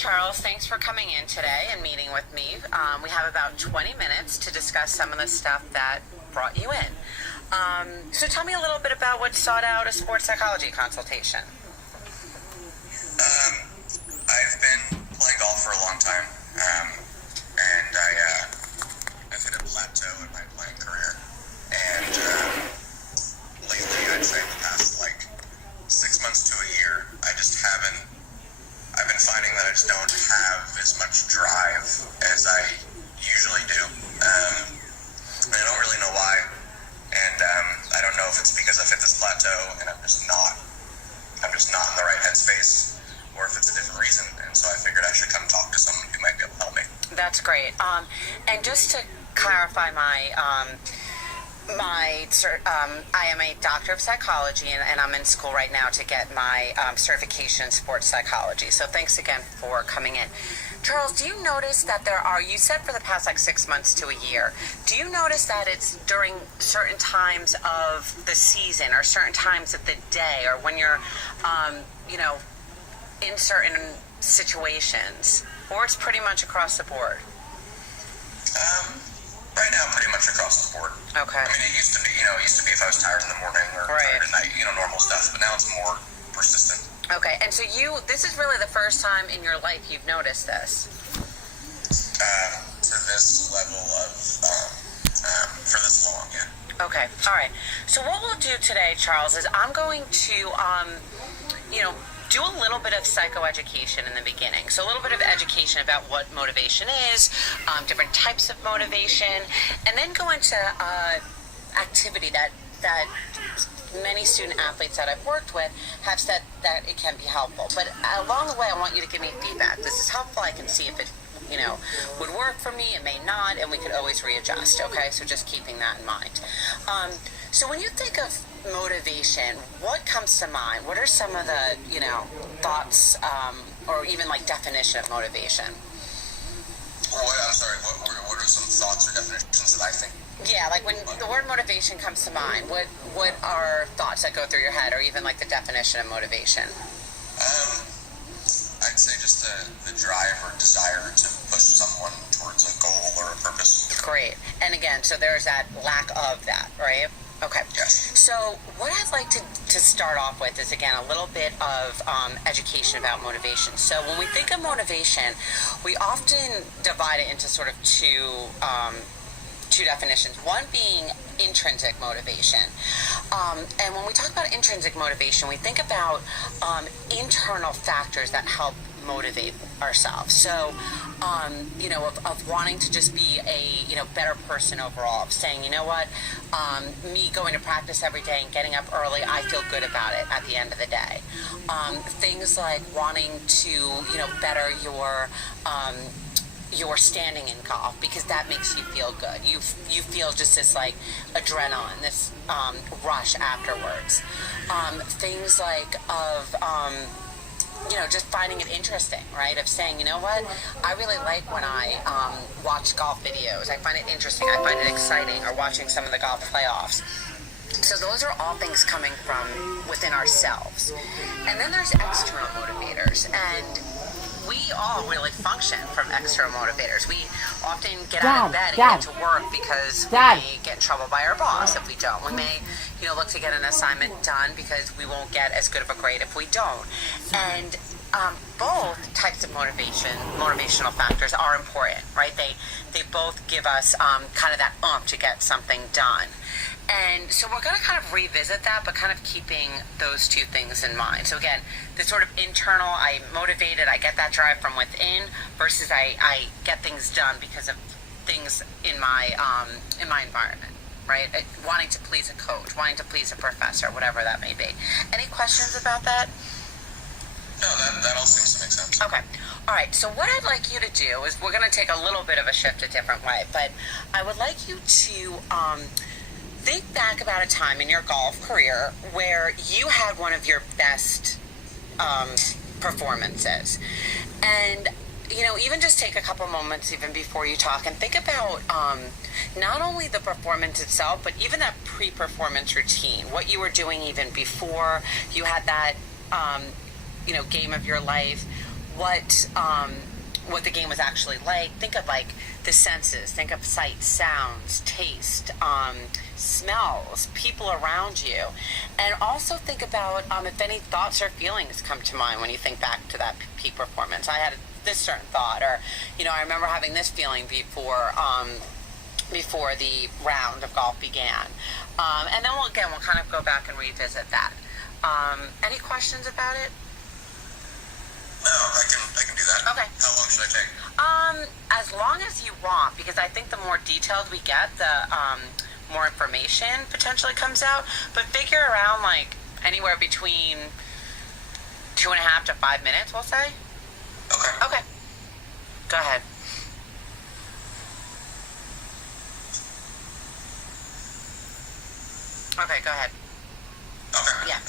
Charles, thanks for coming in today and meeting with me. We have about 20 minutes to discuss some of the stuff that brought you in. So tell me a little bit about what sought out a sports psychology consultation. I've been playing golf for a long time, and I've hit a plateau in my playing career. And lately, I'd say the past 6 months to a year, I've been finding that I just don't have as much drive as I usually do. And I don't really know why. And I don't know if it's because I've hit this plateau and I'm just not in the right headspace, or if it's a different reason. And so I figured I should come talk to someone who might be able to help me. That's great. And just to clarify I am a doctor of psychology, and I'm in school right now to get my certification in sports psychology. So thanks again for coming in. Charles, do you notice that you said for the past 6 months to a year, do you notice that it's during certain times of the season or certain times of the day, or when you're, in certain situations, or it's pretty much across the board? Right now, pretty much across the board. Okay. I mean, it used to be if I was tired in the morning or tired at night, normal stuff. But now it's more persistent. Okay, and so this is really the first time in your life you've noticed this? To this level of, for this long, yeah. Okay, all right. So what we'll do today, Charles, is I'm going to, do a little bit of psychoeducation in the beginning. So a little bit of education about what motivation is, different types of motivation, and then go into activity that many student athletes that I've worked with have said that it can be helpful. But along the way, I want you to give me feedback. This is helpful. I can see if it would work for me. It may not, and we could always readjust, okay? So just keeping that in mind. So when you think of motivation, what comes to mind? What are some of the, thoughts, or even definition of motivation? I'm sorry, what are some thoughts or definitions that I think? Yeah, when the word motivation comes to mind, what are thoughts that go through your head, or even the definition of motivation? I'd say just the drive or desire to push someone towards a goal or a purpose. Great. And again, so there's that lack of that, right? Okay. Yes. So what I'd like to start off with is, again, a little bit of education about motivation. So when we think of motivation, we often divide it into sort of two definitions. One being intrinsic motivation. And when we talk about intrinsic motivation, we think about internal factors that help motivate ourselves. So, of wanting to just be a, better person overall, of saying, me going to practice every day and getting up early, I feel good about it at the end of the day. Things like wanting to, better your standing in golf, because that makes you feel good. You feel just this adrenaline, this rush afterwards. Things just finding it interesting, right? Of saying, I really like when I watch golf videos. I find it interesting. I find it exciting. Or watching some of the golf playoffs. So those are all things coming from within ourselves. And then there's external motivators. And we all really function from external motivators. We often get out of bed and get to work because we may get in trouble by our boss if we don't. We may, look to get an assignment done because we won't get as good of a grade if we don't. And both types of motivational factors are important, right? They both give us kind of that to get something done. And so we're going to kind of revisit that, but kind of keeping those two things in mind. So again, the sort of internal, I'm motivated, I get that drive from within, versus I get things done because of things in my environment, right? Wanting to please a coach, wanting to please a professor, whatever that may be. Any questions about that? No, that all seems to make sense. Okay. All right. So what I'd like you to do is we're going to take a little bit of a shift a different way, but I would like you to think back about a time in your golf career where you had one of your best performances. And, even just take a couple moments even before you talk and think about not only the performance itself, but even that pre-performance routine, what you were doing even before you had that, game of your life. what the game was actually like. Think of like the senses. Think of sight, sounds, taste, smells, people around you, and also think about if any thoughts or feelings come to mind when you think back to that peak performance. I had this certain thought, or I remember having this feeling before the round of golf began, and then we'll kind of go back and revisit that. Any questions about it? No, I can do that. Okay. How long should I take? As long as you want, because I think the more detailed we get, the more information potentially comes out. But figure around like anywhere between 2.5 to 5 minutes, we'll say. Okay. Okay. Go ahead. Okay, go ahead. Okay. Yeah.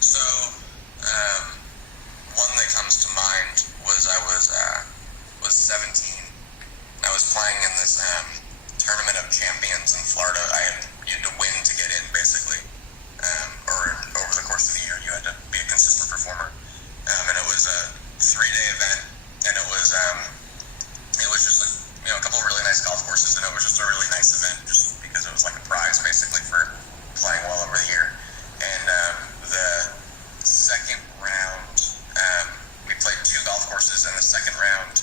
So, one that comes to mind was I was 17. I was playing in this tournament of champions in Florida. You had to win to get in, basically. Or over the course of the year, you had to be a consistent performer. And it was a 3-day event, and it was just like, a couple of really nice golf courses, and it was just a really nice event, just because it was like a prize, basically, for playing well over the year. And the second round, we played 2 golf courses. In the second round,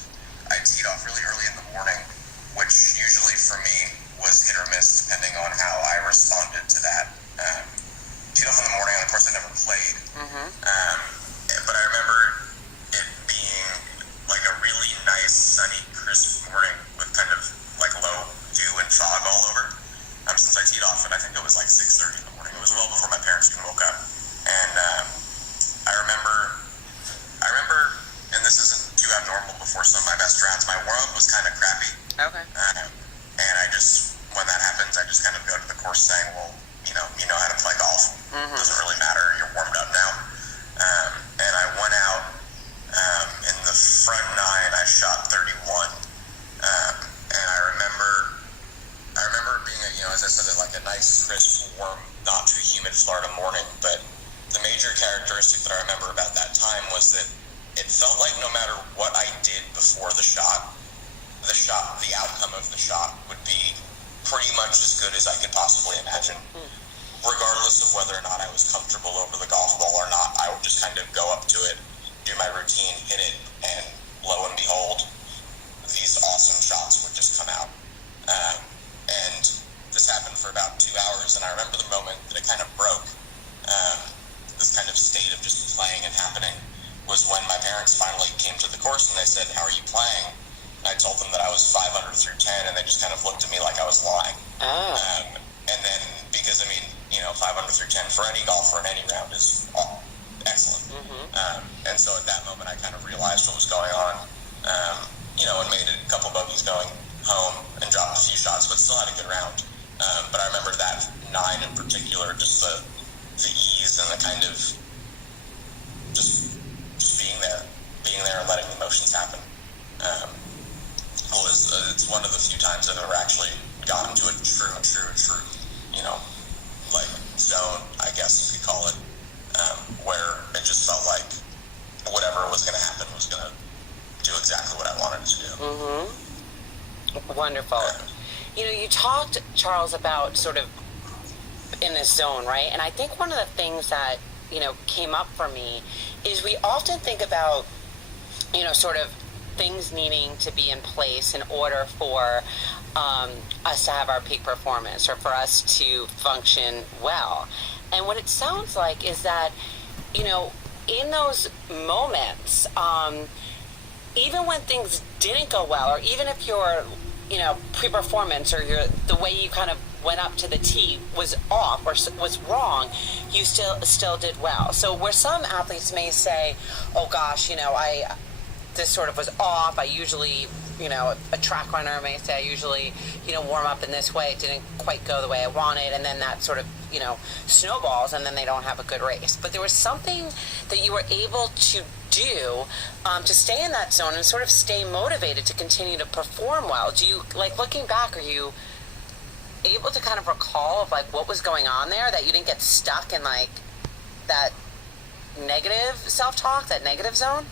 I teed off really early in the morning, which usually for me was hit or miss depending on how I responded to that. Teed off in the morning, and of course I never played. But I remember it being like a really nice, sunny, crisp morning with kind of like low dew and fog all over. Since I teed off, and I think it was like 6:30 in the morning. It was well before my parents even woke up. And I remember, and this isn't too abnormal before some of my best rounds, my warm-up was kind of crappy. Okay. And when that happens, I just kind of go to the course saying, well, you know how to play golf. Doesn't really matter. You're warmed up now. And I went out in the front 9. I shot 31. And I remember it being, as I said, like a nice, crisp, warm, not too humid Florida morning. But the major characteristic that I remember about that time was that it felt like no matter what I did before the outcome of the shot would be pretty much as good as I could possibly imagine. Regardless of whether or not I was comfortable over the golf ball or not, I would just kind of go up to it, do my routine, hit it, and lo and behold, these awesome shots would just come out. And this happened for about 2 hours, and I remember the moment that it kind of broke. This kind of state of just playing and happening was when my parents finally came to the course and they said, "How are you playing?" I told them that I was 5 under through 10, and they just kind of looked at me like I was lying. And then, because 5 under through 10 for any golfer in any round is excellent. And so at that moment, I kind of realized what was going on, and made a couple bogeys going home and dropped a few shots, but still had a good round. But I remember that 9 in particular, just the ease and the kind of just being there and letting the emotions happen. It's one of the few times I've ever actually gotten to a true, like zone, I guess you could call it, where it just felt like whatever was going to happen was going to do exactly what I wanted it to do. Wonderful. You talked, Charles, about sort of in this zone, right? And I think one of the things that, came up for me is we often think about, sort of things needing to be in place in order for us to have our peak performance or for us to function well. And what it sounds like is that, in those moments, even when things didn't go well, or even if your, pre-performance or the way you kind of went up to the tee was off or was wrong, you still did well. So where some athletes may say, "Oh gosh, this sort of was off. I usually, a track runner may say I usually, warm up in this way. It didn't quite go the way I wanted." And then that sort of, snowballs, and then they don't have a good race. But there was something that you were able to do to stay in that zone and sort of stay motivated to continue to perform well. Do you, looking back, are you able to kind of recall of what was going on there, that you didn't get stuck in that negative self-talk, that negative zone?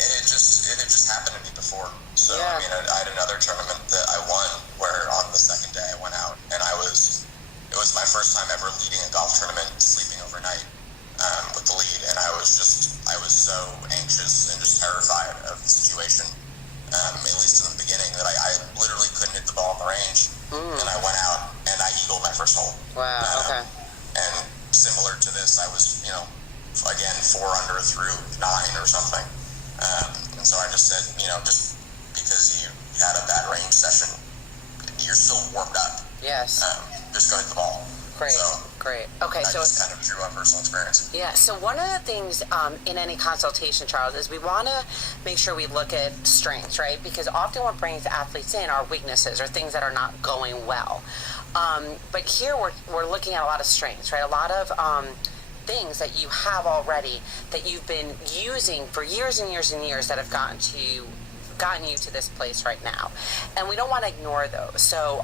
It just happened to me before. So Yeah. I mean, I had another tournament that I won where on the second day I went out and it was my first time ever leading a golf tournament, sleeping overnight with the lead, and I was so anxious and just terrified of the situation. At least in the beginning, that I literally couldn't hit the ball in the range, and I went out and I eagled my first hole. Wow. Okay. And similar to this, I was, again, 4 under through 9 or something. And so I just said, just because you had a bad range session, you're still warmed up. Yes. Just go hit the ball. Great. So Great. Okay. I So just kind of drew on personal experience. yeah. So one of the things in any consultation, Charles, is we want to make sure we look at strengths, right? Because often what brings athletes in are weaknesses or things that are not going well. But here we're looking at a lot of strengths, right? A lot of things that you have already that you've been using for years and years and years that have gotten you to this place right now, and we don't want to ignore those. So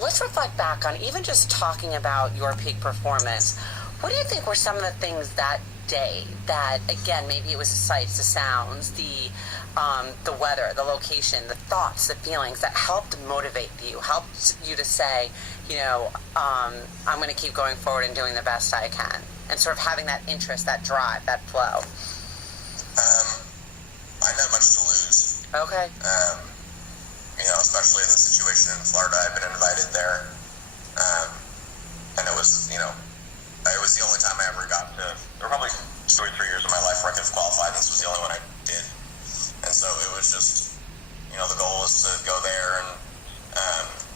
let's reflect back on even just talking about your peak performance. What do you think were some of the things that day that, again, maybe it was the sights, the sounds, the weather, the location, the thoughts, the feelings that helped motivate you, helped you to say, I'm going to keep going forward and doing the best I can, and sort of having that interest, that drive, that flow? I didn't have much to lose. Okay. Especially in the situation in Florida, I'd been invited there, and it was, it was the only time I ever got to. There were probably 2 or 3 years of my life where I could have qualified, and this was the only one I did. And so it was just, the goal was to go there and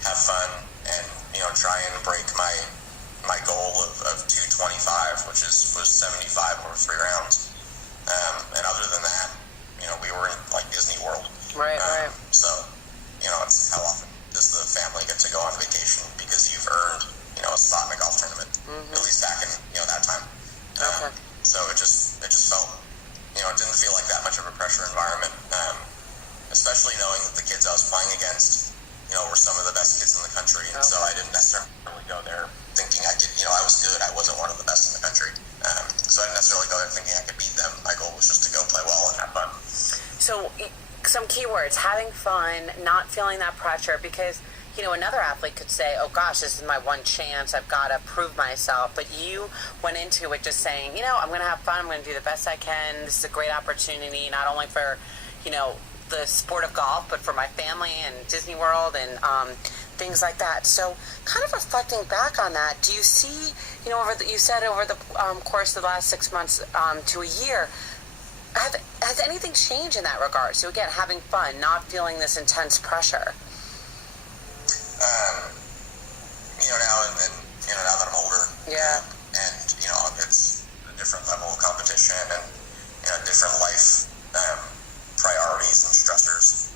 have fun and try and break my goal of 225, which was 75 over 3 rounds. And other than that, we were in like Disney World. Right. So, it's how often does the family get to go on vacation because you've earned, a spot in a golf tournament, at least back in, that time. Okay. So it just felt, it didn't feel like that much of a pressure environment, especially knowing that the kids I was playing against, were some of the best kids in the country. And so I didn't necessarily go there thinking I could, I was good. I wasn't one of the best in the country. So I didn't necessarily go there thinking I could beat them. My goal was just to go play well and have fun. So some keywords: having fun, not feeling that pressure, because another athlete could say, oh gosh, this is my one chance, I've got to prove myself. But you went into it just saying, I'm going to have fun, I'm going to do the best I can. This is a great opportunity, not only for the sport of golf, but for my family and Disney World and things like that. So kind of reflecting back on that, do you see, you said over the course of the last 6 months to a year, has anything changed in that regard? So again, having fun, not feeling this intense pressure. Now that I'm older, Yeah. and it's a different level of competition and different life priorities and stressors.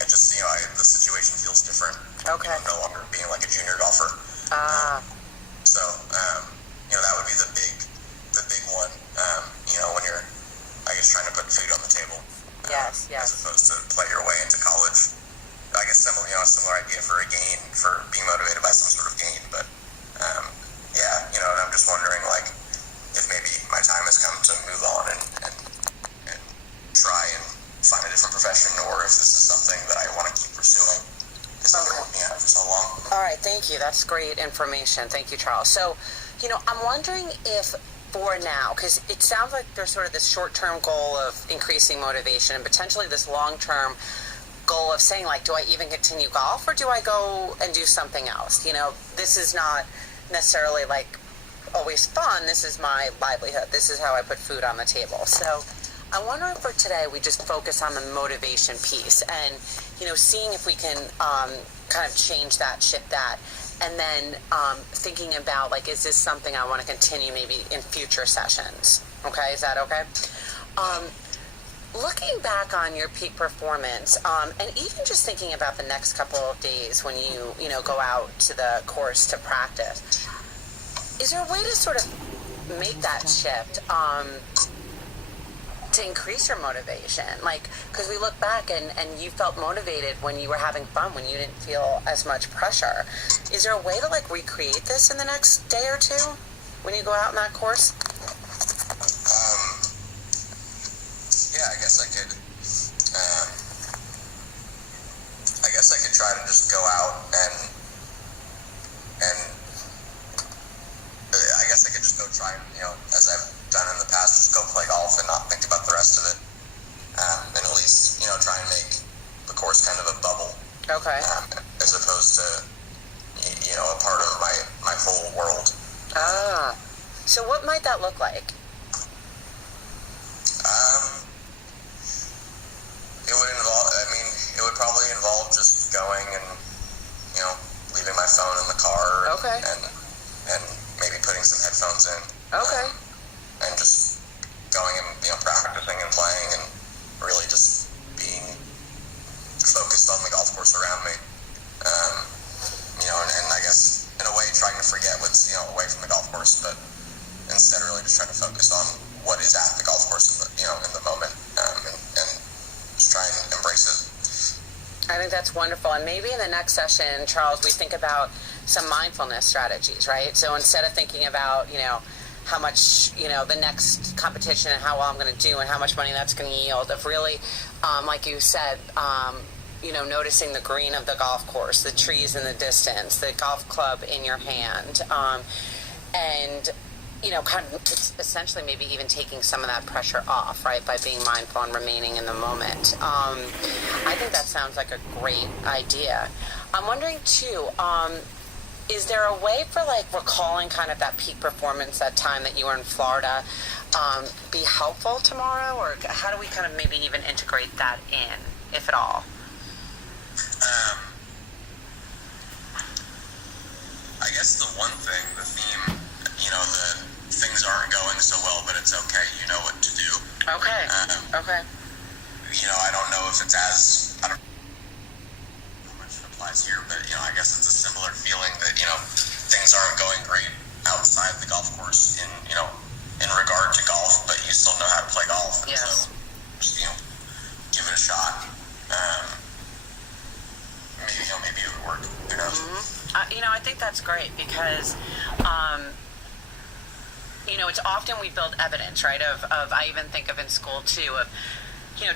It just the situation feels different. Okay. No longer being like a junior golfer. So that would be the big one. When you're, I guess, trying to put food on the table. Yes. As opposed to play your way into college. I guess similar idea for a gain, for being motivated by some sort of gain. But and I'm just wondering, like, if maybe my time has come to move on and try and find a different profession, or if this is something that I want to keep pursuing because I've been looking at it for so long. All right, thank you. That's great information. Thank you, Charles. So, I'm wondering if for now, because it sounds like there's sort of this short-term goal of increasing motivation and potentially this long-term goal of saying, like, do I even continue golf or do I go and do something else? This is not necessarily like always fun. This is my livelihood. This is how I put food on the table. So I wonder if for today we just focus on the motivation piece and, seeing if we can kind of change that, shift that, and then thinking about, like, is this something I want to continue maybe in future sessions? Okay, is that okay? Looking back on your peak performance, and even just thinking about the next couple of days when you go out to the course to practice, is there a way to sort of make that shift to increase your motivation? Like, because we look back and you felt motivated when you were having fun, when you didn't feel as much pressure. Is there a way to like recreate this in the next day or two when you go out in that course? Yeah, I guess I could. I guess I could try to just go out and I guess I could just go try and, as I've done in the past, just go play golf and not think about the rest of it. And at least, try and make the course kind of a bubble. Okay. As opposed to, a part of my whole world. Ah. So what might that look like? It would probably involve just going and, leaving my phone in the car. Okay. And maybe putting some headphones in. Okay. And just going and, practicing and playing and really just being focused on the golf course around me. And I guess in a way trying to forget what's, away from the golf course, but instead really just trying to focus on what is at the golf course, in the moment, and just try and embrace it. I think that's wonderful. And maybe in the next session, Charles, we think about some mindfulness strategies, right? So instead of thinking about, how much, the next competition and how well I'm going to do and how much money that's going to yield, of really, like you said, noticing the green of the golf course, the trees in the distance, the golf club in your hand, and kind of essentially maybe even taking some of that pressure off, right, by being mindful and remaining in the moment. I think that sounds like a great idea. I'm wondering, too, is there a way for, like, recalling kind of that peak performance, that time that you were in Florida, be helpful tomorrow? Or how do we kind of maybe even integrate that in, if at all? I guess the one thing, the theme, the things aren't going so well, but it's okay. You know what to do. Okay. Okay. I don't know if it's I don't know how much it applies here, but, I guess it's a similar feeling that, things aren't going great outside the golf course in regard to golf, but you still know how to play golf. And yes. So just, give it a shot. Maybe it would work. Who knows? Mm-hmm. I think that's great because, it's often we build evidence, right, of I even think of in school, too, of,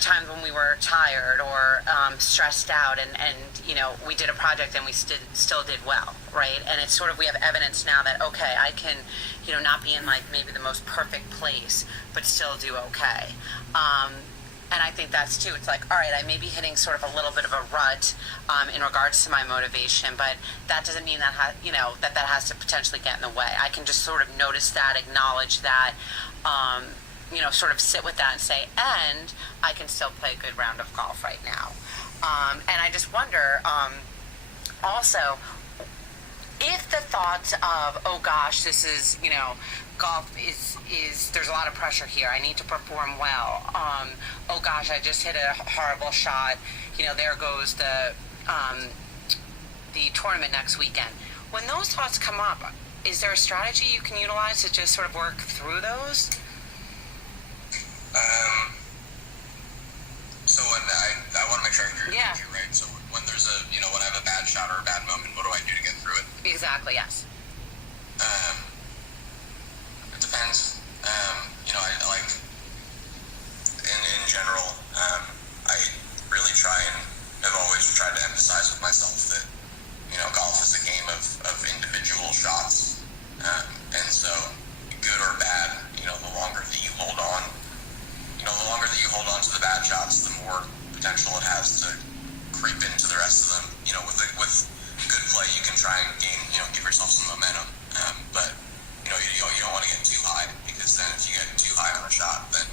times when we were tired or stressed out and we did a project and we still did well, right? And it's sort of, we have evidence now that, okay, I can, not be in, like, maybe the most perfect place, but still do okay. And I think that's, too, it's like, all right, I may be hitting sort of a little bit of a rut in regards to my motivation, but that doesn't mean that, that has to potentially get in the way. I can just sort of notice that, acknowledge that, sort of sit with that and say, and I can still play a good round of golf right now. And I just wonder, also, if the thoughts of, oh gosh, this is, golf is there's a lot of pressure here. I need to perform well. Oh gosh, I just hit a horrible shot. There goes the tournament next weekend. When those thoughts come up, is there a strategy you can utilize to just sort of work through those? So when I want to make sure I agree Yeah. with you, right? So when there's when I have a bad shot or a bad moment, what do I do to get through it? Exactly, yes. It depends. I like, in general, I really try and have always tried to emphasize with myself that, golf is a game of individual shots. And so, good or bad, the longer that you hold on, to the bad shots, the more potential it has to creep into the rest of them. With good play, you can try and gain, give yourself some momentum. But, you don't want to get too high, because then if you get too high on a shot, then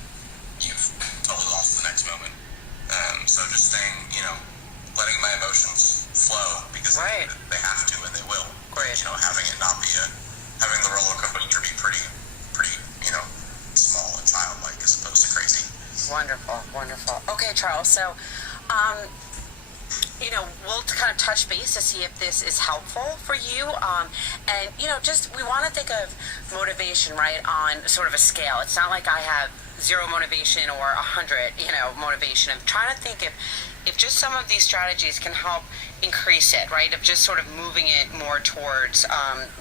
you've totally lost the next moment. So just staying, letting my emotions flow, because right. they have to and they will. Great. Having it not be having the roller coaster be pretty, small and childlike as opposed to crazy. Wonderful, wonderful. Okay, Charles, so, we'll kind of touch base to see if this is helpful for you. And, we want to think of motivation, right, on sort of a scale. It's not like I have zero motivation or 100, motivation. I'm trying to think if just some of these strategies can help increase it, right? Of just sort of moving it more towards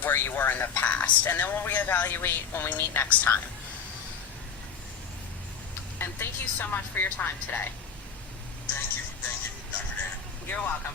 where you were in the past. And then we'll reevaluate when we meet next time. And thank you so much for your time today. Thank you, Dr. Dana. You're welcome.